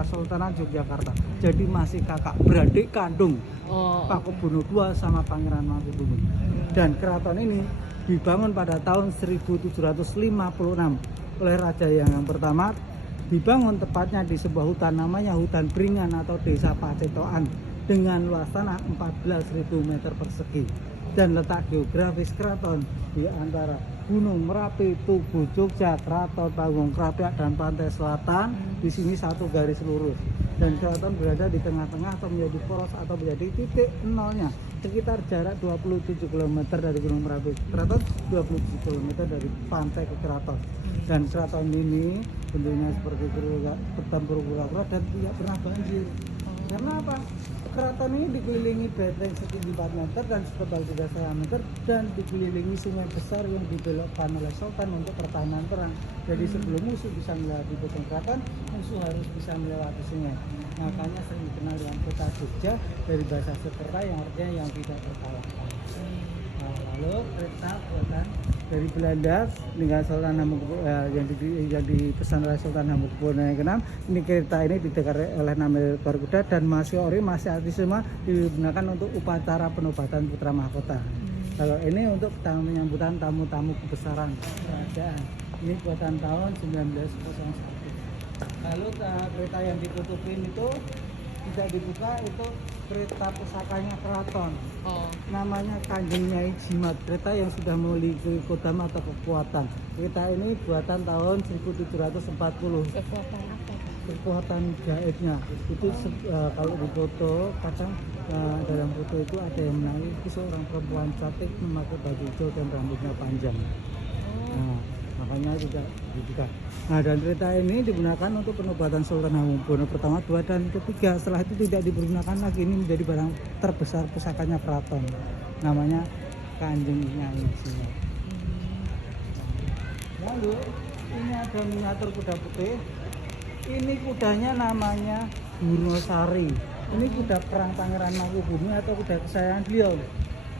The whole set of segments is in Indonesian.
Kesultanan Yogyakarta. Jadi masih kakak beradik kandung Pakubuwono II sama Pangeran Mangkubumi. Dan keraton ini dibangun pada tahun 1756 oleh raja yang pertama. Dibangun tepatnya di sebuah hutan namanya Hutan Beringan atau Desa Pacetokan dengan luas tanah 14.000 meter persegi. Dan letak geografis keraton di antara Gunung Merapi, Tugu, Jogja, Keraton Panggung Krapyak dan Pantai Selatan. Di sini satu garis lurus. Dan keraton berada di tengah-tengah atau menjadi poros atau menjadi titik nolnya sekitar jarak 27 km dari Gunung Merapi Keraton, 27 km dari pantai ke keraton. Dan keraton ini bentuknya seperti bertempur kura-kura dan tidak pernah banjir. Karena apa? Keraton ini dikelilingi benteng setinggi 4 meter dan setebal 3,5 meter dan dikelilingi sungai besar yang dibelokkan oleh sultan untuk pertahanan perang. Jadi sebelum musuh bisa melewati benteng keraton, musuh harus bisa melewati sungai. Makanya sering dikenal dengan kota Jogja dari bahasa Sanskerta yang artinya yang tidak terkalahkan. Nah, lalu kereta buatan dari Belanda dengan Sultan Hamengkubuwono yang dipesan oleh Sultan Hamengkubuwono yang ke-6. Ini kereta ini didekarkan oleh Namir Barkuda dan masih ori masih arti semua digunakan untuk upacara penobatan putra mahkota. Kalau ini untuk menyambutan tamu-tamu kebesaran kerajaan. Ini buatan tahun 1901. Lalu kereta yang ditutupin itu tidak dibuka, itu kereta pusakanya keraton. Namanya Kanjeng Nyai Jimat, kereta yang sudah memiliki kodam atau kekuatan. Kereta ini buatan tahun 1740. Kekuatan apa? Kekuatan gaibnya itu kalau di foto kadang dalam foto itu ada yang menangis, itu seorang perempuan cantik memakai baju hijau dan rambutnya panjang. Nah, makanya tidak dibuka. Nah, dan kereta ini digunakan untuk penobatan Sultan Hamengkubuwono pertama, 2, dan ketiga. Setelah itu tidak digunakan lagi. Ini menjadi barang terbesar pusakanya keraton. Namanya Kanjeng Nyai Jimat. Lalu ini ada miniatur kuda putih. Ini kudanya namanya Burnosari. Ini kuda perang Pangeran Mangkubumi atau kuda kesayangan beliau.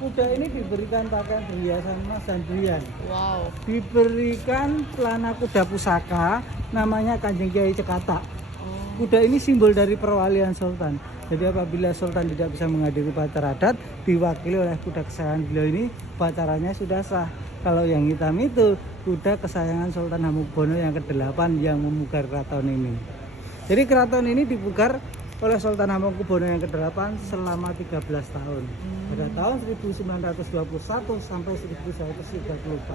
Kuda ini diberikan pakaian perhiasan emas dan berlian. Wow. Diberikan pelana kuda pusaka namanya Kanjeng Kiai Cekata. Kuda ini simbol dari perwalian Sultan. Jadi apabila Sultan tidak bisa menghadiri upacara adat, diwakili oleh kuda kesayangan beliau ini, upacaranya sudah sah. Kalau yang hitam itu kuda kesayangan Sultan Hamengkubuwono yang ke-8 yang memugar keraton ini. Jadi keraton ini dipugar oleh Sultan Hamengkubuwono yang ke-8 selama 13 tahun. Pada tahun 1921 sampai 1934.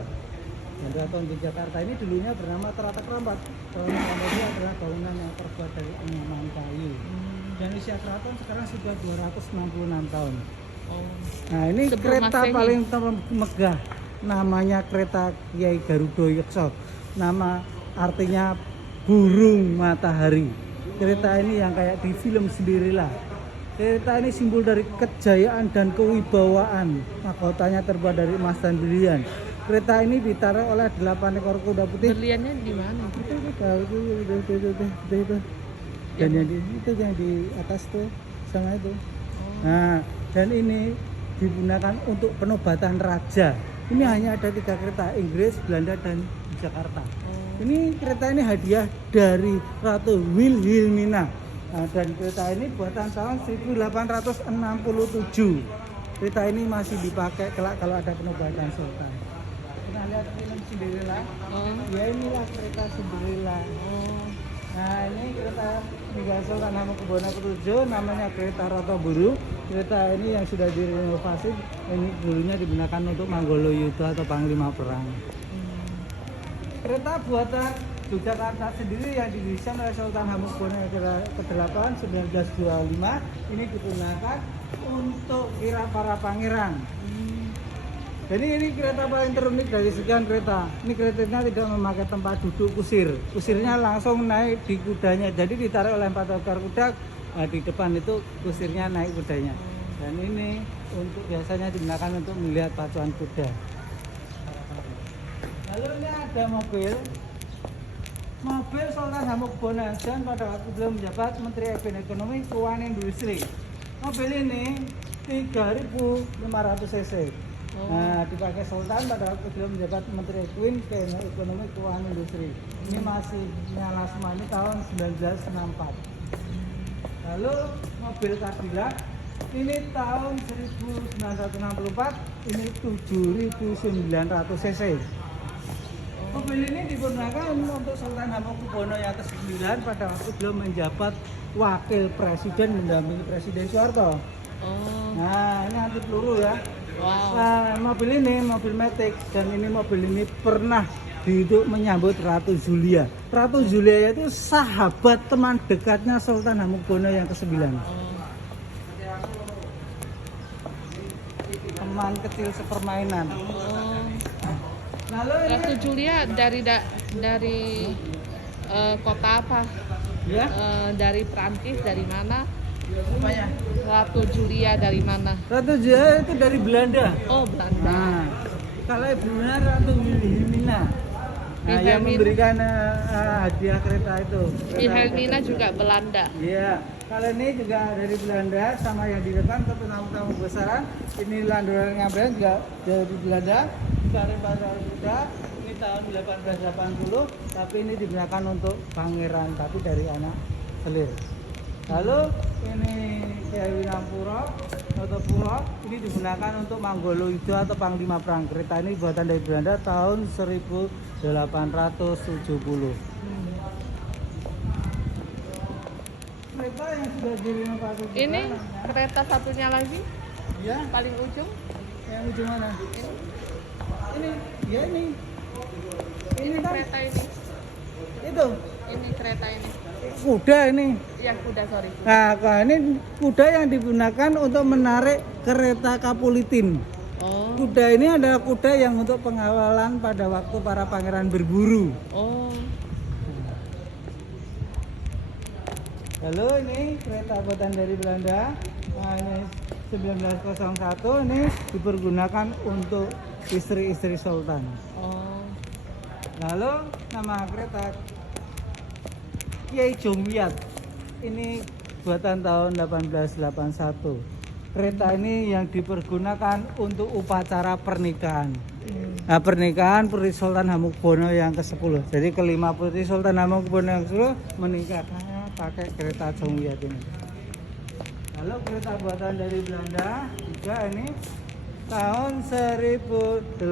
Dan keraton Yogyakarta ini dulunya bernama Teratak Rambat. Teratak Rambat itu adalah bangunan yang terbuat dari anyaman kayu. Dan usia keraton sekarang sudah 266 tahun. Nah, ini kereta paling megah. Namanya kereta Kiai Garuda Yeksa. Nama artinya burung matahari. Kereta ini yang kayak di film Sendirilah. Kereta ini simbol dari kejayaan dan kewibawaan. Mahkotanya terbuat dari emas dan berlian. Kereta ini ditaruh oleh 8 ekor kuda putih. Berliannya di mana? Itu. Dan yang di atas tuh sama itu. Nah, dan ini digunakan untuk penobatan raja. Ini hanya ada 3 kereta, Inggris, Belanda, dan Jakarta. Ini kereta ini hadiah dari Ratu Wilhelmina. Nah, dan kereta ini buatan tahun 1867. Kereta ini masih dipakai kelak kalau ada penobatan Sultan. Pernah lihat film Cinderella? Ya, inilah kereta Cinderella. Nah, ini kereta Tinggal Sultan Hamengkubuwono ke-7, namanya kereta Rotoburu. Kereta ini yang sudah direnovasi, ini dulunya digunakan untuk Manggolo Yuda atau Panglima Perang. Kereta buatan Yogyakarta sendiri yang didesain oleh Sultan Hamengkubuwono ke-8 1925 ini digunakan untuk kira para pangeran. Jadi ini kereta paling terunik dari sekian kereta. Ini keretanya tidak memakai tempat duduk kusir. Kusirnya langsung naik di kudanya. Jadi ditaruh oleh 4 ekor kuda. Nah, di depan itu kusirnya naik kudanya. Dan ini untuk biasanya digunakan untuk melihat pacuan kuda. Lalu ini ada mobil. Mobil Sultan Hamengkubuwono dan pada waktu beliau menjabat Menteri Ekonomi Keuangan Industri. Mobil ini 3.500 cc. Nah, dipakai Sultan pada waktu beliau menjabat Menteri Ekonomi Keuangan Industri. Ini masih nyala semua, ini tahun 1964. Lalu mobil Cadillac ini tahun 1964, ini 7.900 cc. Mobil ini digunakan untuk Sultan Hamengkubuwono yang ke-9 pada waktu beliau menjabat wakil presiden mendampingi Presiden Soeharto. Nah, ini anti peluru ya. Wow. Nah, mobil ini mobil Matic dan ini mobil ini pernah hidup menyambut Ratu Julia. Ratu Julia itu sahabat teman dekatnya Sultan Hamengkubuwono yang ke-9. Teman kecil sepermainan. Lalu ini Ratu Julia dari kota apa? ya, Dari Prancis, dari mana? apanya? Ratu Julia dari mana? Ratu Julia itu dari Belanda. Oh, Belanda. Nah, kalau ibunya Ratu Wilhelmina. Nah, yang Wilhelmina. memberikan hadiah kereta itu. Wilhelmina juga Belanda. Iya, kalau ini juga dari Belanda sama yang di depan ke tamu-tamu besaran. Ini landuran ngaben juga dari Belanda. Dari Bandar Buddha. Ini tahun 1880, tapi ini digunakan untuk pangeran, tapi dari anak selir. Lalu ini Kiai Winampuro atau Puro ini digunakan untuk Manggolo Yudo atau Panglima Perang. Kereta ini buatan dari Belanda tahun 1870. Kereta yang sudah direnovasi. Ini kereta satunya lagi, ya, paling ujung. yang ujung mana? Ini, ya ini. Ini kan kereta ini. itu Ini kereta ini. kuda ini. Ya, kuda, sorry. Nah, ini kuda yang digunakan untuk menarik kereta Kapulitin. Oh. Kuda ini adalah kuda yang untuk pengawalan pada waktu para pangeran berburu. Oh. Lalu ini kereta buatan dari Belanda. Nah, ini 1901 ini dipergunakan untuk istri-istri sultan. Oh. Lalu nama kereta Kiai Jongwiyat ini buatan tahun 1881. Kereta ini yang dipergunakan untuk upacara pernikahan. Nah, pernikahan Putri Sultan Hamengkubuwono yang ke-10. Jadi kelima Putri Sultan Hamengkubuwono yang ke-10 menikah pakai kereta Jongwiyat ini. Lalu kereta buatan dari Belanda juga ini tahun 1860.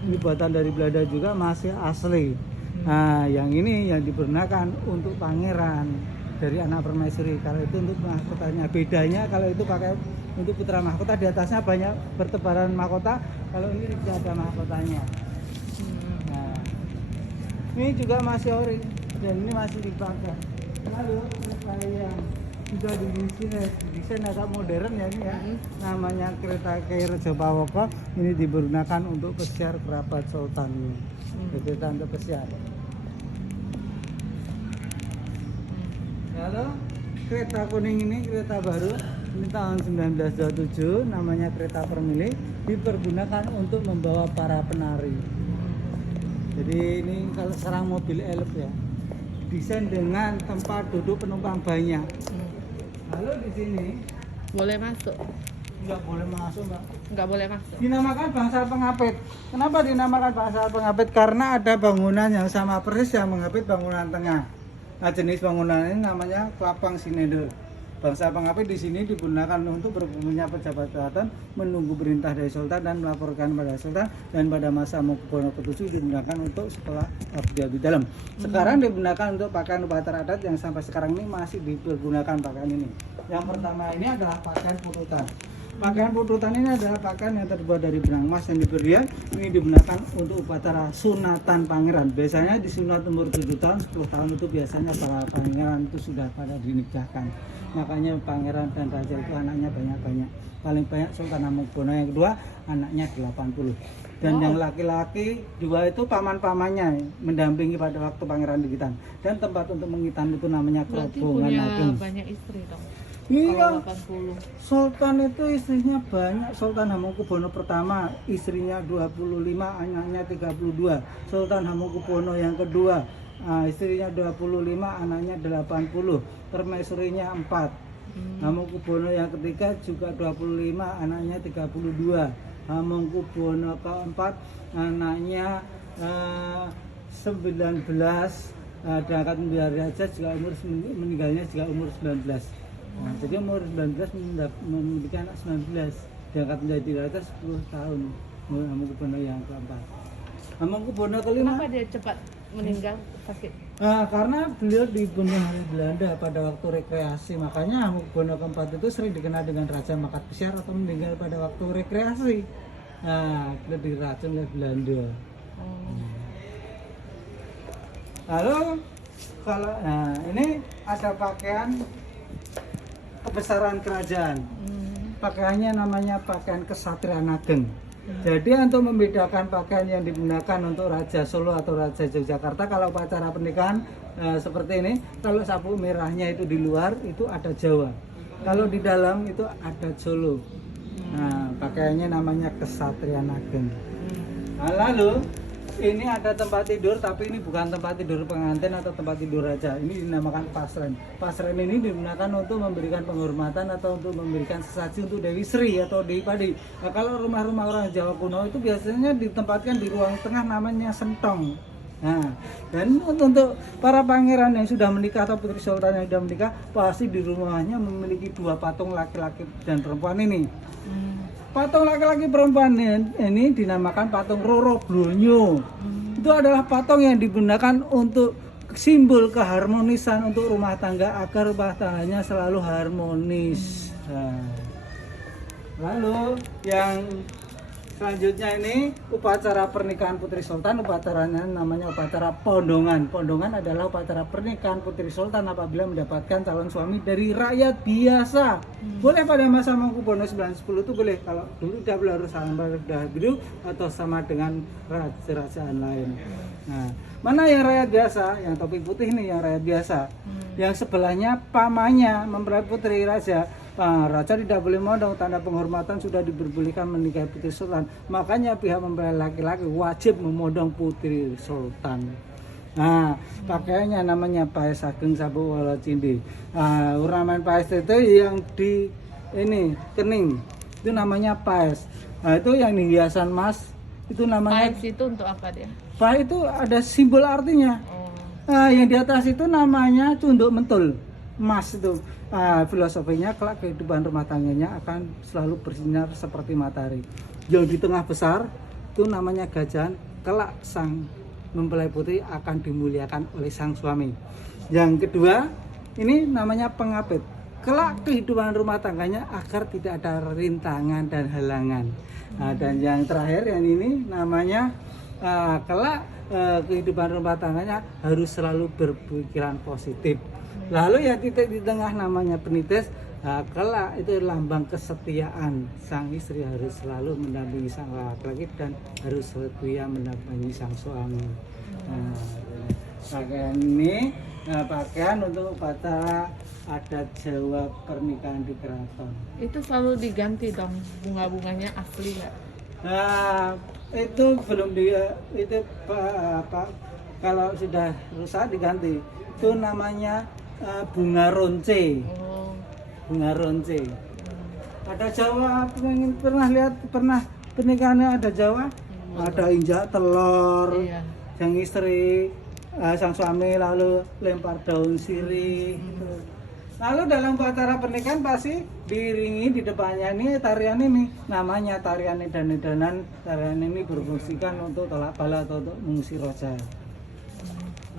Ini buatan dari Belanda juga, masih asli. Nah, yang ini yang digunakan untuk pangeran dari anak permaisuri. Kalau itu untuk mahkotanya. Bedanya kalau itu pakai untuk putra mahkota, di atasnya banyak bertebaran mahkota. Kalau ini tidak ada mahkotanya. Nah, ini juga masih ori dan ini masih dipakai. Lalu kereta yang sudah didesain agak modern ya ini ya. Namanya kereta Kiai Rejo Pawoko, ini digunakan untuk pesiar kerabat sultan. Kereta untuk pesiar. Lalu kereta kuning ini kereta baru, ini tahun 1927, namanya kereta permili, dipergunakan untuk membawa para penari. Jadi ini kalau sekarang mobil elf ya, desain dengan tempat duduk penumpang banyak. Lalu di sini Boleh masuk? nggak boleh masuk, Mbak. Nggak boleh masuk. Dinamakan bangsal pengapit. Kenapa dinamakan bangsal pengapit? Karena ada bangunan yang sama persis yang mengapit bangunan tengah. Nah, jenis bangunan ini namanya kelapang sinender. Bangsal pengapit di sini digunakan untuk berkumpulnya pejabat keraton, menunggu perintah dari sultan dan melaporkan pada sultan, dan pada masa Hamengkubuwono ke-7 digunakan untuk sekolah abdi dalam. Sekarang digunakan untuk pakaian upacara adat yang sampai sekarang ini masih dipergunakan pakaian ini. Yang pertama ini adalah pakaian pututan. Pakaian pututan ini adalah pakaian yang terbuat dari benang emas yang diberlian. Ini digunakan untuk upacara sunatan pangeran. Biasanya disunat umur 7 tahun, 10 tahun itu biasanya para pangeran itu sudah pada dinikahkan. Makanya pangeran dan raja itu anaknya banyak-banyak. Paling banyak Sultan Hamengkubuwono yang kedua, anaknya 80. Dan yang laki-laki dua itu paman-pamannya mendampingi pada waktu pangeran digitan. Dan tempat untuk mengitan itu namanya Berarti Kerobongan punya Agung. banyak istri dong. Iya. Kalau 80. Sultan itu istrinya banyak. Sultan Hamengkubuwono pertama istrinya 25, anaknya 32. Sultan Hamengkubuwono yang kedua, istrinya 25, anaknya 80. Permaisurinya 4. Hamengkubuwono yang ketiga juga 25, anaknya 32. Hamengkubuwono keempat, anaknya 19, diangkat menjadi raja juga meninggalnya juga umur 19. Nah, jadi umur 19 memiliki anak 19, diangkat menjadi raja 10 tahun. Hamengkubuwono yang keempat. Hamengkubuwono kelima. Kenapa dia cepat meninggal sakit? Karena beliau dibunuh oleh Belanda pada waktu rekreasi, makanya Hamengkubuwono keempat itu sering dikenal dengan Raja Mangkat Besar atau meninggal pada waktu rekreasi. Beliau diracun oleh Belanda. Lalu kalau ini ada pakaian kebesaran kerajaan. Pakaiannya namanya pakaian Kesatrian Ageng. Jadi untuk membedakan pakaian yang digunakan untuk Raja Solo atau Raja Yogyakarta, kalau upacara pernikahan seperti ini, kalau sabuk merahnya itu di luar itu ada Jawa, kalau di dalam itu ada Solo. Nah, pakaiannya namanya Kesatrian Ageng. Nah, lalu ini ada tempat tidur, tapi ini bukan tempat tidur pengantin atau tempat tidur raja. Ini dinamakan pasren. Pasren ini digunakan untuk memberikan penghormatan atau untuk memberikan sesaji untuk Dewi Sri atau Dewi Padi. Nah, kalau rumah-rumah orang Jawa kuno itu biasanya ditempatkan di ruang tengah namanya sentong. Nah, dan untuk para pangeran yang sudah menikah atau putri sultan yang sudah menikah, pasti di rumahnya memiliki 2 patung laki-laki dan perempuan ini. Patung laki-laki perempuan ini dinamakan patung Roro Blonyo. Itu adalah patung yang digunakan untuk simbol keharmonisan untuk rumah tangga agar rumah tangganya selalu harmonis. Lalu yang selanjutnya ini upacara pernikahan putri sultan, upacaranya namanya upacara pondongan. Pondongan adalah upacara pernikahan putri sultan apabila mendapatkan calon suami dari rakyat biasa. Boleh pada masa Hamengkubuwono 910 itu boleh, kalau dulu tidak boleh, harus sama dulu atau sama dengan kerajaan lain. Nah, mana yang rakyat biasa, yang topi putih ini yang rakyat biasa. Yang sebelahnya pamannya mempelai putri raja. Raja tidak boleh mondong, tanda penghormatan sudah diperbolehkan menikahi putri sultan. Makanya pihak mempelai laki-laki wajib memondong putri sultan. Nah, pakaiannya namanya paes ageng sabuk wala cindi. Ornamen paes itu yang di ini kening, itu namanya paes. Nah, itu yang di hiasan emas itu namanya. Paes itu untuk apa dia? Paes itu ada simbol artinya. Yang di atas itu namanya cunduk mentul emas itu. Filosofinya kelak kehidupan rumah tangganya akan selalu bersinar seperti matahari. Yang di tengah besar itu namanya gajan, kelak sang mempelai putri akan dimuliakan oleh sang suami. Yang kedua ini namanya pengapit, kelak kehidupan rumah tangganya agar tidak ada rintangan dan halangan. Dan yang terakhir yang ini namanya kelak kehidupan rumah tangganya harus selalu berpikiran positif. Lalu yang titik di tengah namanya penitis, kelak itu lambang kesetiaan. Sang istri harus selalu mendampingi sang laki-laki dan harus setia mendampingi sang suami. Pakaian ini pakaian untuk upacara adat Jawa pernikahan di keraton. Itu selalu diganti dong, bunga-bunganya asli nggak? Nah, itu belum itu kalau sudah rusak diganti. Itu namanya bunga ronce. Bunga ronce. Ada Jawa, pernah pernikahannya ada Jawa? Ada injak telur. Iya. Sang istri, sang suami lalu lempar daun sirih. Lalu dalam upacara pernikahan pasti diiringi di depannya ini tarian ini, namanya tarian edan-edanan. Tarian ini berfungsikan untuk tolak bala atau untuk mengusir roja.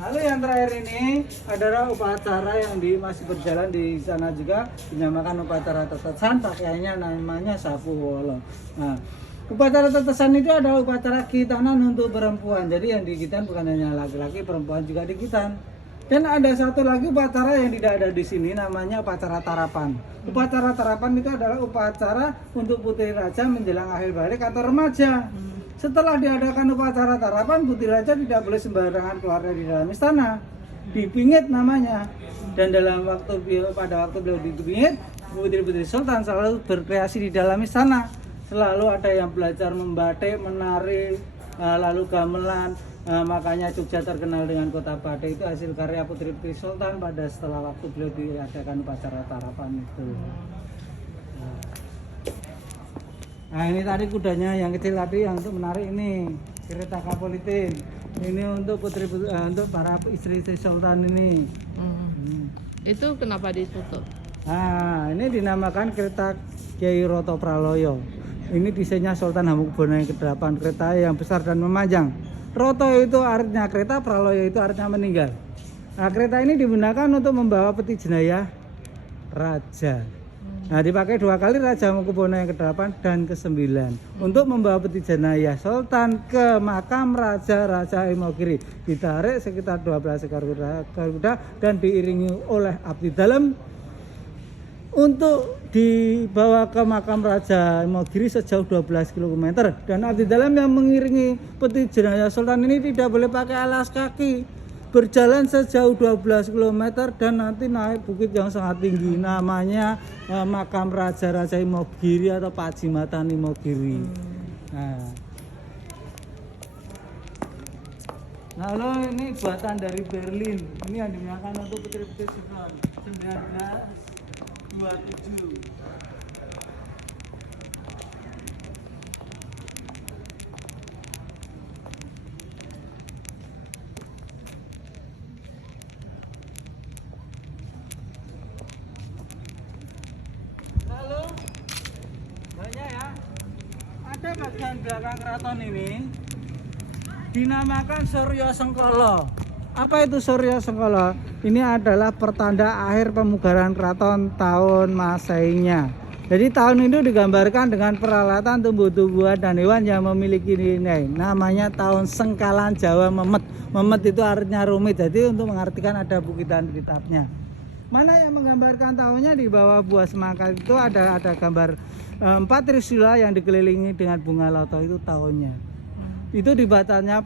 Lalu yang terakhir ini adalah upacara yang masih berjalan di sana juga, dinamakan upacara tetesan, pakaiannya namanya sapu wolo. Nah, upacara tetesan itu adalah upacara gitanan untuk perempuan. Jadi yang digitan bukan hanya laki-laki, perempuan juga digitan. Dan ada satu lagi upacara yang tidak ada di sini, namanya upacara tarapan. Upacara tarapan itu adalah upacara untuk putri raja menjelang akhir balik atau remaja. Setelah diadakan upacara tarapan, putri raja tidak boleh sembarangan keluar dari dalam istana. Dipingit namanya. Dan pada waktu beliau dipingit, putri-putri sultan selalu berkreasi di dalam istana. Selalu ada yang belajar membatik, menari, lalu gamelan. Makanya Jogja terkenal dengan kota batik, itu hasil karya putri-putri sultan pada setelah waktu beliau diadakan upacara tarapan itu. Nah, ini tadi kudanya yang kecil tadi yang untuk menarik ini. kereta Kapolitin. Ini untuk untuk para istri-istri sultan ini. Itu kenapa ditutup? Nah, ini dinamakan kereta Kiai Roto Praloyo. Ini desainnya Sultan Hamengkubuwono yang ke-8, kereta yang besar dan memanjang. Roto itu artinya kereta, Praloyo itu artinya meninggal. Nah, kereta ini digunakan untuk membawa peti jenayah raja. Nah, dipakai 2 kali Raja Hamengkubuwono yang ke-8 dan ke-9 untuk membawa peti jenayah Sultan ke makam Raja Imogiri. Ditarik sekitar 12 ekor kuda dan diiringi oleh abdi dalam untuk dibawa ke makam Raja Imogiri sejauh 12 km. Dan abdi dalam yang mengiringi peti jenayah Sultan ini tidak boleh pakai alas kaki, berjalan sejauh 12 km dan nanti naik bukit yang sangat tinggi, namanya makam Raja Imogiri atau Pajimatan Imogiri. Nah, lalu ini buatan dari Berlin. Ini yang digunakan untuk putri-putri Sultan 1927. Lalu banyak ya, ada bagian belakang keraton ini dinamakan Surya Sengkala. Apa itu Surya Sengkala? Ini adalah pertanda akhir pemugaran keraton tahun Masainya. Jadi tahun itu digambarkan dengan peralatan tumbuh-tumbuhan dan hewan yang memiliki nilai. Namanya tahun Sengkalan Jawa Memet. Memet itu artinya rumit. Jadi untuk mengartikan ada bukitan kitabnya. Mana yang menggambarkan tahunnya di bawah buah semangka itu ada gambar 4 trisula yang dikelilingi dengan bunga loto, itu tahunnya. Itu dibatanya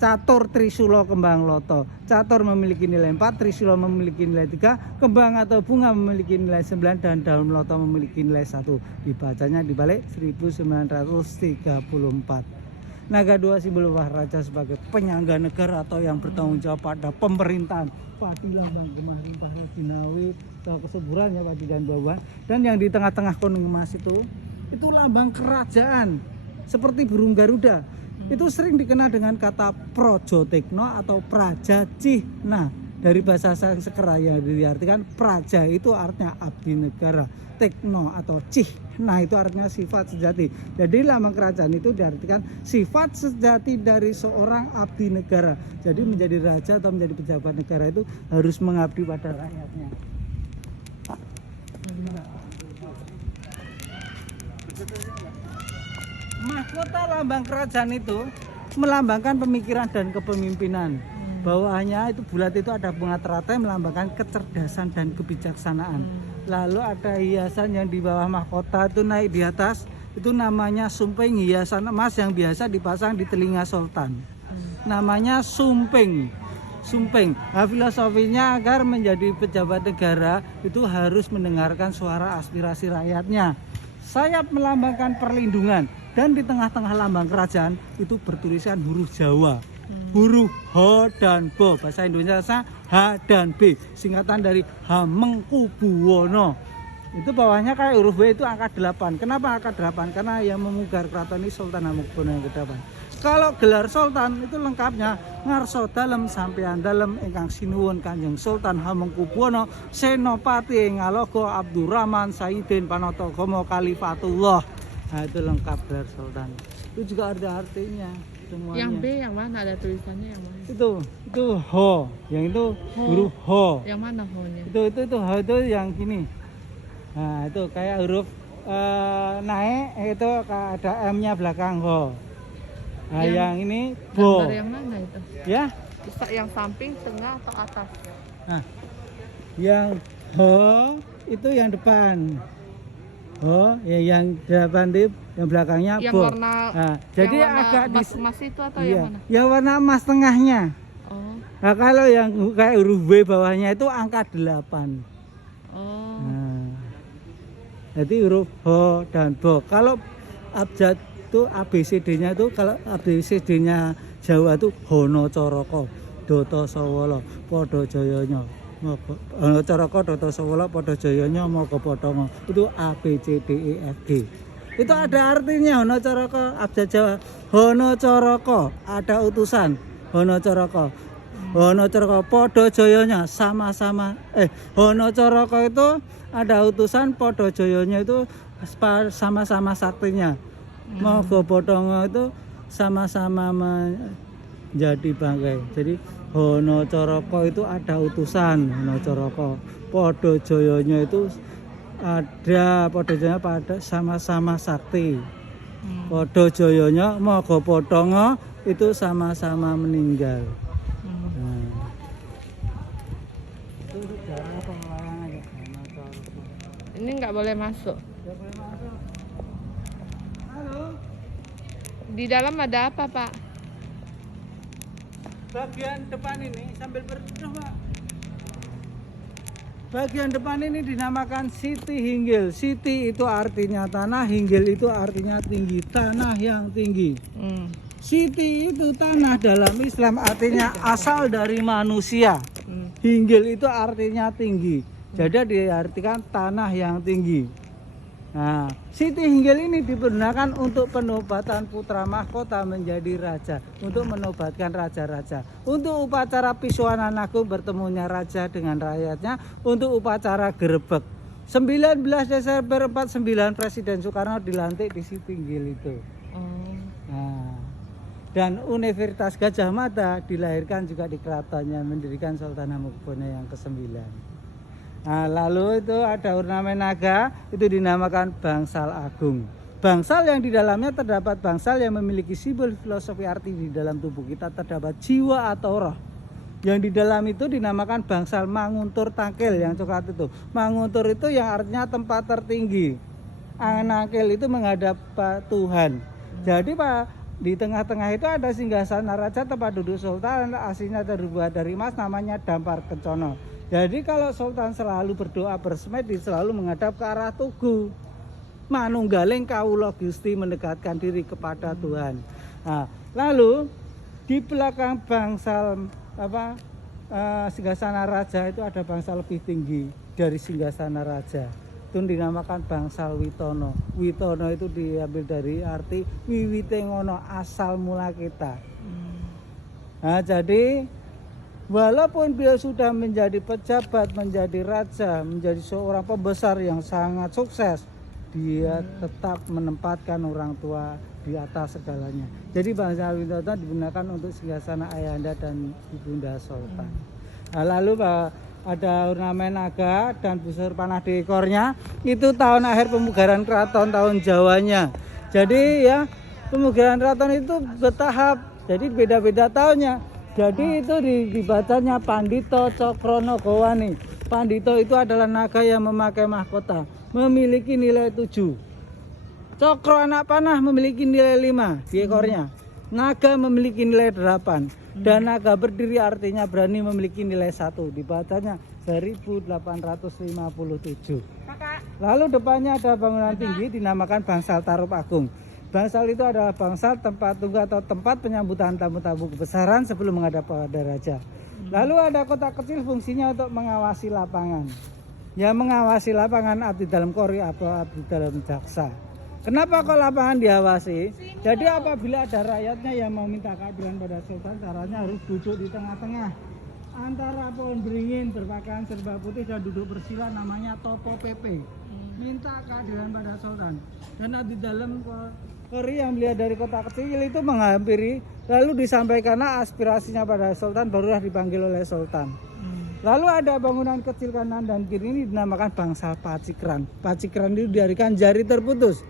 catur trisula kembang loto. Catur memiliki nilai 4, trisula memiliki nilai 3, kembang atau bunga memiliki nilai 9 dan daun loto memiliki nilai 1. Dibacanya dibalik 1934. Naga 2 simbol raja sebagai penyangga negara atau yang bertanggung jawab pada pemerintahan. Padi lambang gemah limpah Jinawi atau kesuburan ya padi dan bawah. Dan yang di tengah-tengah konung emas itu lambang kerajaan seperti burung Garuda. Itu sering dikenal dengan kata Projotekno atau Praja Cihna. Dari bahasa Sansekerta yang diartikan praja itu artinya abdi negara, tekno atau cihna itu artinya sifat sejati. Jadi lambang kerajaan itu diartikan sifat sejati dari seorang abdi negara. Jadi menjadi raja atau menjadi pejabat negara itu harus mengabdi pada rakyatnya. Mahkota lambang kerajaan itu melambangkan pemikiran dan kepemimpinan. Bawahannya itu bulat itu ada bunga teratai melambangkan kecerdasan dan kebijaksanaan. Lalu ada hiasan yang di bawah mahkota itu naik di atas, itu namanya sumping, hiasan emas yang biasa dipasang di telinga sultan. Namanya sumping. Nah, filosofinya agar menjadi pejabat negara itu harus mendengarkan suara aspirasi rakyatnya. Sayap melambangkan perlindungan dan di tengah-tengah lambang kerajaan itu bertulisan huruf Jawa. Huruf H dan B, bahasa Indonesia H dan B, singkatan dari Hamengkubuwono. Itu bawahnya kayak huruf B itu angka 8. Kenapa angka 8? Karena yang memugar keraton ini Sultan Hamengkubuwono yang ke-8. Kalau gelar sultan itu lengkapnya ngarso dalem sampeyan dalem ingkang sinuwun Kanjeng Sultan Hamengkubuwono Senopati Ngalogo Abdurrahman Sayyidin Panatagama Khalifatullah. Nah, itu lengkap gelar sultan. Itu juga ada artinya. Semuanya. Yang B yang mana, ada tulisannya yang mana? Itu ho, yang itu huruf ho. Yang mana ho-nya? Itu ho itu yang gini. Nah, itu kayak huruf naik itu ada M-nya belakang ho. Nah, yang ini bo. Yang mana itu? Ya? Yang samping, tengah atau atas? Nah, yang ho itu yang depan. Oh, ya yang depan itu, yang belakangnya yang bo. Warna, nah, jadi yang warna agak emas itu atau iya, yang mana? yang warna emas tengahnya. Oh. Nah, kalau yang kayak huruf B bawahnya itu angka 8. Oh. Nah, jadi huruf H dan B. Kalau abjad itu ABCD-nya itu, kalau ABCD-nya Jawa itu Hono Coroko, Doto Sawolo, Podo Joyono. Caraka Data Sawala Pada Jayanya Maka Padanga. Itu A B C D E F G. Itu ada artinya Hono Coroko, abjad Jawa. Hono Coroko, ada utusan. Hono Coroko. Hono Coroko podo joyonya sama-sama. Hono Coroko itu ada utusan, podo joyonya itu sama-sama saktinya. Mogo Bodongo itu sama-sama menjadi bangkai. Jadi Hono Coroko itu ada utusan, Hono Coroko. Podo joyonya itu ada podo joyonya pada sama-sama sakti. Podo joyonya Mogo Bodongo itu sama-sama meninggal. Itu sejarah pengelayangan ya, Hono Coroko. Ini nggak boleh masuk. Nggak boleh masuk. Halo. Di dalam ada apa, Pak? Bagian depan ini sambil berdoa, Pak. Bagian depan ini dinamakan Siti Hinggil. Siti itu artinya tanah, Hinggil itu artinya tinggi, tanah yang tinggi. Siti itu tanah dalam Islam artinya asal dari manusia. Hinggil itu artinya tinggi. Jadi diartikan tanah yang tinggi. Nah, Siti Hinggil ini digunakan untuk penobatan putra mahkota menjadi raja, untuk menobatkan raja-raja, untuk upacara Piswananaku bertemunya raja dengan rakyatnya, untuk upacara gerebek. 19 Desember 49 Presiden Soekarno dilantik di Siti Hinggil itu. Nah, dan Universitas Gajah Mada dilahirkan juga di keratonnya, mendirikan Sultan Hamengkubuwono yang ke-9. Nah, lalu itu ada ornamen naga, itu dinamakan bangsal agung. Bangsal yang di dalamnya terdapat bangsal yang memiliki simbol filosofi arti di dalam tubuh kita, terdapat jiwa atau roh. Yang di dalam itu dinamakan bangsal manguntur tangkil yang coklat itu. Manguntur itu yang artinya tempat tertinggi. Nangkil itu menghadap Tuhan. Jadi Pak, di tengah-tengah itu ada singgasana raja tempat duduk sultan, aslinya terbuat dari emas, namanya Dampar Kencono. Jadi kalau sultan selalu berdoa bersemedi, selalu menghadap ke arah Tugu. Manunggaling kawula Gusti, mendekatkan diri kepada Tuhan. Nah, lalu di belakang bangsal singgasana raja itu ada bangsal lebih tinggi dari singgasana raja. Itu dinamakan bangsal Witono. Witono itu diambil dari arti wiwite ngono, asal mula kita. Nah, jadi walaupun beliau sudah menjadi pejabat, menjadi raja, menjadi seorang pembesar yang sangat sukses, dia tetap menempatkan orang tua di atas segalanya. Jadi bangsal Witono digunakan untuk singgasana ayahanda dan ibunda sultan. Nah, lalu ada ornamen naga dan busur panah di ekornya. Itu tahun akhir pemugaran keraton tahun Jawanya. Jadi ya, pemugaran keraton itu bertahap. Jadi beda-beda tahunnya. Jadi itu dibacanya Pandito Cokrono Gowani. Pandito itu adalah naga yang memakai mahkota, memiliki nilai 7. Cokro anak panah memiliki nilai 5 di ekornya. Naga memiliki nilai 8. Dan naga berdiri artinya berani, memiliki nilai 1. Dibacanya 1857. Lalu depannya ada bangunan tinggi dinamakan Bangsal Tarup Agung. Bangsal itu adalah bangsal tempat tunggu atau tempat penyambutan tamu-tamu kebesaran sebelum menghadap pada raja. Lalu ada kotak kecil fungsinya untuk mengawasi lapangan. Ya, mengawasi lapangan abdi dalam kori atau abdi dalam jaksa. Kenapa kok lapangan diawasi? Jadi apabila ada rakyatnya yang mau minta keadilan pada sultan, caranya harus duduk di tengah-tengah antara pohon beringin berpakaian serba putih dan duduk bersila, namanya topo pp. Minta keadilan pada sultan. Dan abdi dalam kori yang melihat dari kota kecil itu menghampiri, lalu disampaikan aspirasinya pada sultan, barulah dipanggil oleh sultan. Lalu ada bangunan kecil kanan dan kiri ini dinamakan bangsal Pacikran. Pacikran itu diartikan jari terputus.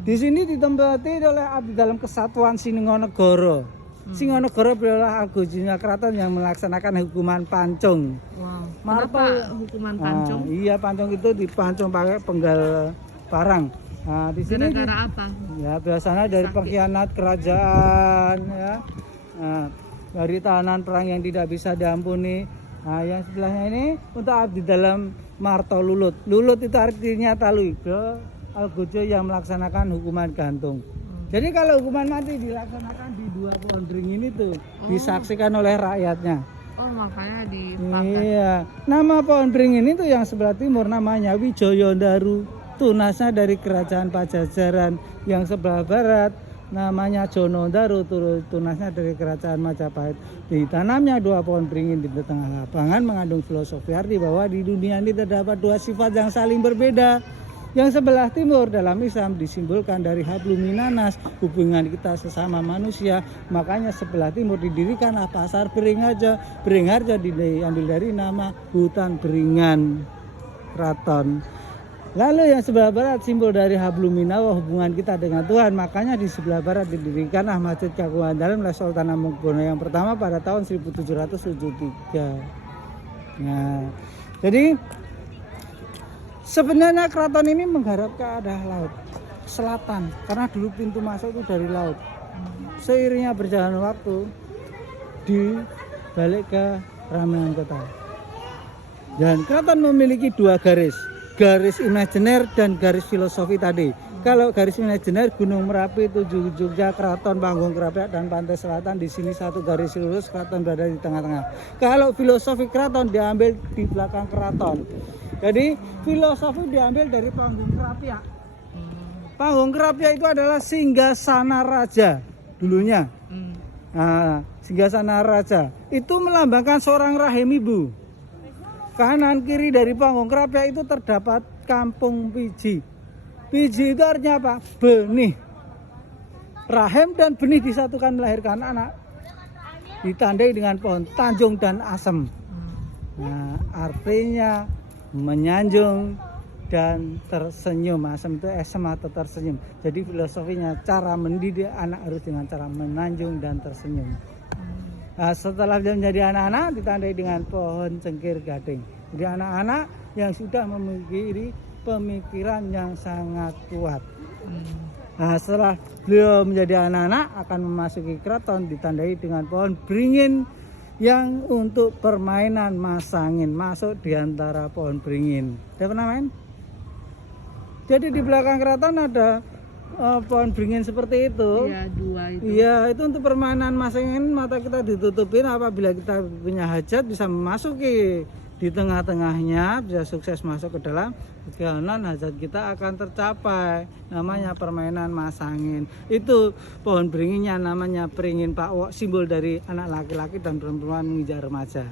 Di sini ditempati oleh abdi dalam kesatuan Singonegoro. Singonegoro adalah agustinya keraton yang melaksanakan hukuman pancung. Kenapa hukuman pancung? Iya, pancung itu dipancung pakai penggal parang. Nah, di sini gara-gara apa? Ya, biasanya dari pengkhianat kerajaan, ya. Nah, dari tahanan perang yang tidak bisa diampuni. Nah, yang sebelahnya ini untuk abdi dalam Marto Lulut. Lulut itu artinya talui, Algojo yang melaksanakan hukuman gantung. Jadi kalau hukuman mati dilaksanakan di 2 pohon beringin itu, disaksikan oleh rakyatnya. Oh, makanya dipakai. Iya. Nama pohon beringin itu yang sebelah timur namanya Wijoyo Daru. tunasnya dari kerajaan Pajajaran. Yang sebelah barat namanya Jonodaro, tunasnya dari kerajaan Majapahit. Ditanamnya 2 pohon beringin di tengah lapangan mengandung filosofi arti bahwa di dunia ini terdapat 2 sifat yang saling berbeda. Yang sebelah timur dalam Islam disimbolkan dari hablum minanas, hubungan kita sesama manusia. Makanya sebelah timur didirikanlah pasar Beringharjo. Beringharjo diambil dari nama hutan beringan keraton. Lalu yang sebelah barat simbol dari hablum minallah, hubungan kita dengan Tuhan. Makanya di sebelah barat didirikanlah Masjid Kagungan Dalam oleh Sultan Hamengkubuwono yang pertama pada tahun 1773. Nah, jadi sebenarnya keraton ini menggarap ke arah laut selatan karena dulu pintu masuk itu dari laut. Seiringnya berjalan waktu dibalik ke ramean kota. Dan keraton memiliki 2 garis imajiner dan garis filosofi tadi. Kalau garis imajiner Gunung Merapi, Tujuh Jogja, Keraton Panggung Kerapiak dan Pantai Selatan, di sini 1 garis lurus, keraton berada di tengah-tengah. Kalau filosofi keraton diambil di belakang keraton. Jadi filosofi diambil dari Panggung Kerapiak. Panggung Kerapiak itu adalah singgasana raja dulunya. Nah, singgasana raja itu melambangkan seorang rahim ibu. Kanan kiri dari Panggung Kerapiak itu terdapat kampung Piji. Piji itu artinya apa? Benih. Rahim dan benih disatukan melahirkan anak. Ditandai dengan pohon tanjung dan asem. Nah, artinya menyanjung dan tersenyum. Asem itu esem atau tersenyum. Jadi filosofinya cara mendidik anak harus dengan cara menanjung dan tersenyum. Nah, setelah dia menjadi anak-anak ditandai dengan pohon cengkir gading. Jadi anak-anak yang sudah memiliki pemikiran yang sangat kuat. Nah, setelah beliau menjadi anak-anak akan memasuki keraton ditandai dengan pohon beringin yang untuk permainan masangin masuk di antara pohon beringin. Saya pernah main? Jadi di belakang keraton ada pohon beringin seperti itu. Iya, 2 itu. Iya, itu untuk permainan masangin, mata kita ditutupin, apabila kita punya hajat bisa memasuki di tengah-tengahnya, bisa sukses masuk ke dalam perjalanan, hajat kita akan tercapai. Namanya permainan masangin. Itu pohon beringinnya namanya beringin Pak Wok, simbol dari anak laki-laki dan perempuan menginjak remaja.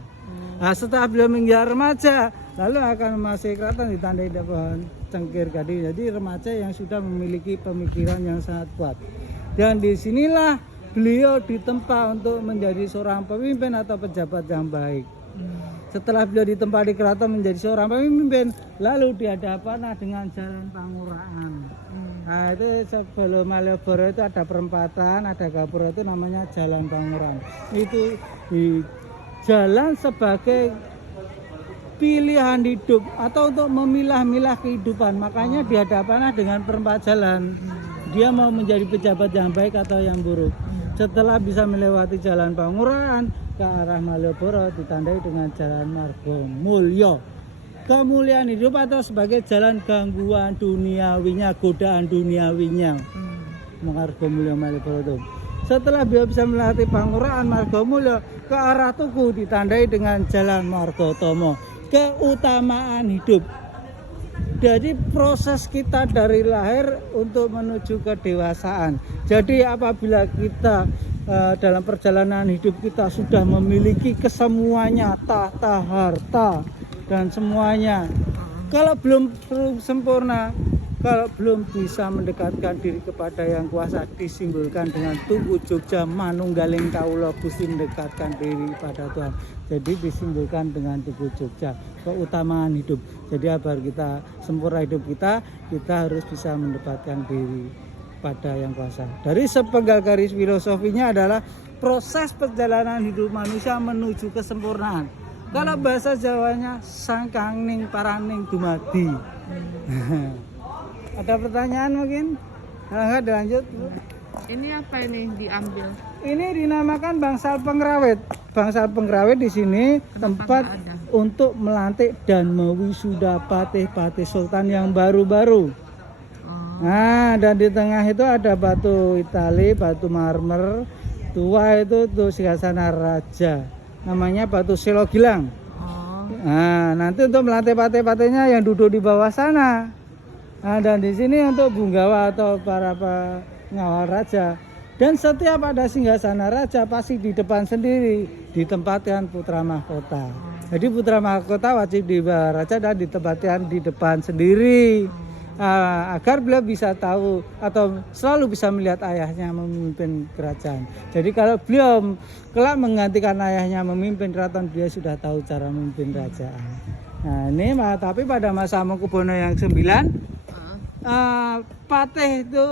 Nah, setelah beliau menginjak remaja, lalu akan memasuki keraton ditandai dengan pohon cengkir gading. Jadi remaja yang sudah memiliki pemikiran yang sangat kuat. Dan disinilah beliau ditempa untuk menjadi seorang pemimpin atau pejabat yang baik. Setelah beliau ditempa di keraton menjadi seorang pemimpin, lalu dihadapkan dengan Jalan Pangurahan. Nah, itu sebelum Malioboro itu ada perempatan, ada gapura, itu namanya Jalan Pangurahan. Itu di jalan sebagai pilihan hidup atau untuk memilah-milah kehidupan. Makanya dihadapkan dengan perempat jalan. Dia mau menjadi pejabat yang baik atau yang buruk. Setelah bisa melewati Jalan Pangurahan ke arah Malioboro ditandai dengan Jalan Margomulyo. Kemuliaan hidup atau sebagai jalan gangguan duniawinya, godaan duniawinya. Margomulyo Malioboro itu. Setelah beliau bisa melatih Pangurahan Margomulyo ke arah Tugu ditandai dengan Jalan Margotomo. Keutamaan hidup. Jadi proses kita dari lahir untuk menuju kedewasaan. Jadi apabila kita dalam perjalanan hidup kita sudah memiliki kesemuanya, tahta, harta dan semuanya. Kalau belum sempurna, kalau belum bisa mendekatkan diri kepada yang kuasa, disimbolkan dengan Tugu Jogja Manunggaling Kawula Gusti mendekatkan diri pada Tuhan. Jadi disimbolkan dengan Tugu Jogja, keutamaan hidup. Jadi agar kita sempurna hidup kita harus bisa mendekatkan diri pada yang kuasa. Dari sepenggal garis filosofinya adalah proses perjalanan hidup manusia menuju kesempurnaan. Kalau bahasa Jawanya sangkang ning paraning dumadi. Ada pertanyaan mungkin? Kalau enggak dilanjut. Ini apa ini diambil? Ini dinamakan bangsal pengrawit. Bangsal pengrawit di sini tempat untuk melantik dan mewisuda patih-patih sultan yang baru-baru. Nah, dan di tengah itu ada batu Itali, batu marmer tua itu tuh singgasana raja. Namanya batu Selogilang. Nah, nanti untuk melantik patih-patihnya yang duduk di bawah sana. Nah, dan di sini untuk Bunggawa atau para pengawal raja. Dan setiap ada singgasana raja pasti di depan sendiri ditempatkan putra mahkota. Jadi putra mahkota wajib dibawa raja dan ditempatkan di depan sendiri. Agar beliau bisa tahu atau selalu bisa melihat ayahnya memimpin kerajaan. Jadi kalau beliau kelak menggantikan ayahnya memimpin keraton, beliau sudah tahu cara memimpin kerajaan. Nah ini tapi pada masa Hamengkubuwono yang 9 patih itu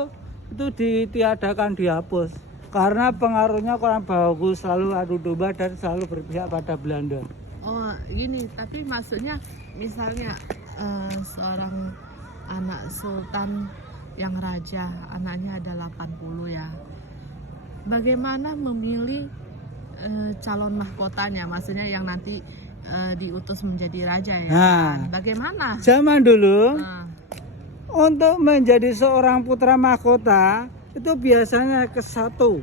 ditiadakan, dihapus karena pengaruhnya kurang bagus, selalu adu domba dan selalu berpihak pada Belanda. Oh gini, tapi maksudnya misalnya seorang anak sultan yang raja, anaknya ada 80 ya. Bagaimana memilih calon mahkotanya, maksudnya yang nanti diutus menjadi raja ya? Nah, bagaimana? Zaman dulu untuk menjadi seorang putra mahkota itu biasanya satu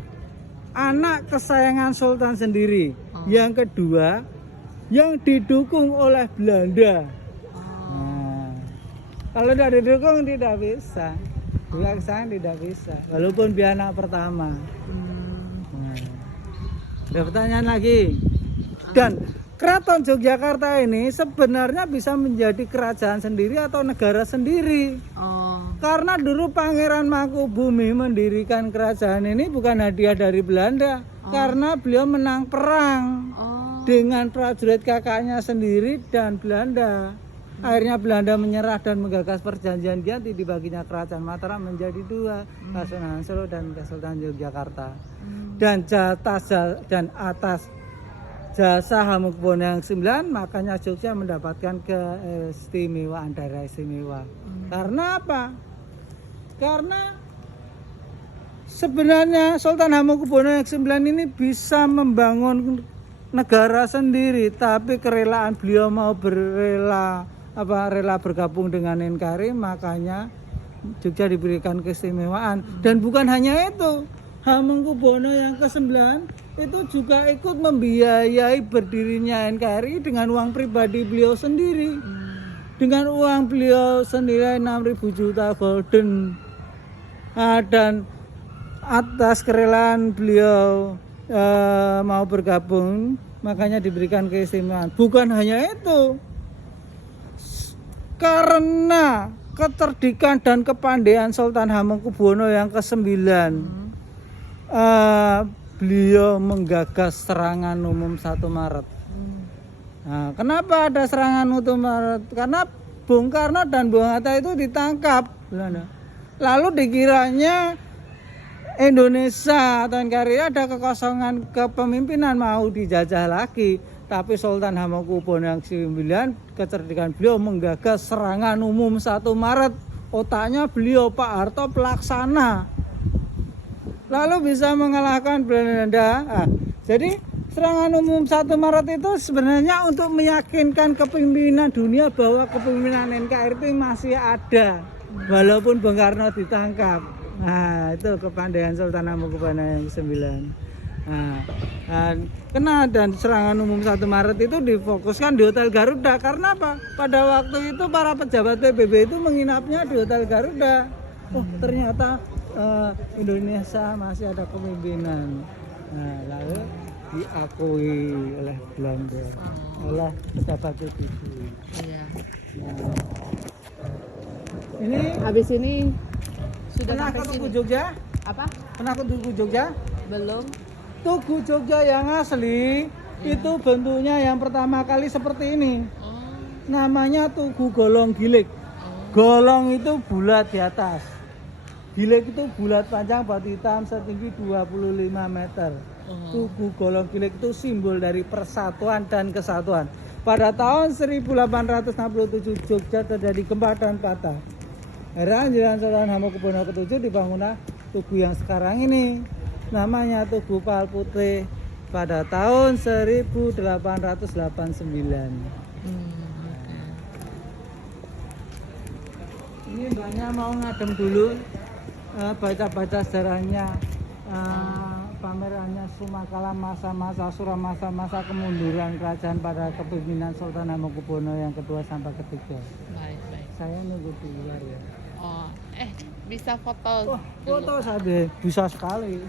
anak kesayangan sultan sendiri, yang kedua yang didukung oleh Belanda. Kalau tidak didukung tidak bisa, tidak bisa, walaupun dia anak pertama. Ada pertanyaan lagi. Dan Keraton Yogyakarta ini sebenarnya bisa menjadi kerajaan sendiri atau negara sendiri. Karena dulu Pangeran Mangkubumi mendirikan kerajaan ini bukan hadiah dari Belanda, karena beliau menang perang dengan prajurit kakaknya sendiri dan Belanda. Akhirnya Belanda menyerah dan menggagas perjanjian ganti, dibaginya kerajaan Mataram menjadi 2, Kasunanan Solo dan Kesultanan Yogyakarta. Dan atas jasa Hamengkubuwono yang 9, makanya Jogja mendapatkan keistimewaan, daerah istimewa. Karena apa? Karena sebenarnya Sultan Hamengkubuwono yang 9 ini bisa membangun negara sendiri, tapi kerelaan beliau mau rela bergabung dengan NKRI, makanya Jogja diberikan keistimewaan. Dan bukan hanya itu, Hamengkubuwono yang ke-9 itu juga ikut membiayai berdirinya NKRI dengan uang pribadi beliau sendiri. Dengan uang beliau sendiri 6.000 juta golden. Dan atas kerelaan beliau mau bergabung, makanya diberikan keistimewaan. Bukan hanya itu, karena kecerdikan dan kepandaian Sultan Hamengkubuwono yang ke-9, beliau menggagas serangan umum 1 Maret. Nah, kenapa ada serangan umum 1 Maret? Karena Bung Karno dan Bung Hatta itu ditangkap Belanda. Lalu dikiranya Indonesia atau NKRI ada kekosongan kepemimpinan, mau dijajah lagi. Tapi Sultan Hamengkubuwono yang 9, kecerdikan beliau menggagas serangan umum 1 Maret. Otaknya beliau Pak Harto pelaksana. Lalu bisa mengalahkan Belanda. Jadi serangan umum 1 Maret itu sebenarnya untuk meyakinkan kepemimpinan dunia bahwa kepemimpinan NKRI masih ada, walaupun Bung Karno ditangkap. Nah, itu kepandaian Sultan Hamengkubuwono yang 9. Dan serangan umum 1 Maret itu difokuskan di Hotel Garuda. Karena apa? Pada waktu itu para pejabat PBB itu menginapnya di Hotel Garuda. Oh, ternyata Indonesia masih ada kepemimpinan. Nah, lalu diakui oleh Belanda, oleh pejabat itu. Iya. Nah, ini habis ini sudah pernah ke Tugu Jogja? Apa? Pernah ke Tugu Jogja? Belum. Tugu Jogja yang asli itu bentuknya yang pertama kali seperti ini. Namanya Tugu Golong Gilik. Golong itu bulat di atas. Gilik itu bulat panjang batu hitam setinggi 25 meter. Tugu Golong Gilik itu simbol dari persatuan dan kesatuan. Pada tahun 1867 Jogja terjadi gempa dan patah. Akhirnya Sultan Hamengkubuwono ke-7 dibangunlah tugu yang sekarang ini. Namanya Tugu Pal Putih pada tahun 1889. Ini mbaknya mau ngadem dulu, baca-baca sejarahnya, pamerannya Sumakala, masa-masa Suram, masa-masa kemunduran kerajaan pada kepemimpinan Sultan Hamengkubuwono yang kedua sampai ketiga. Baik. Saya nunggu di luar ya. Oh, bisa foto Wah, dulu. foto saja bisa sekali.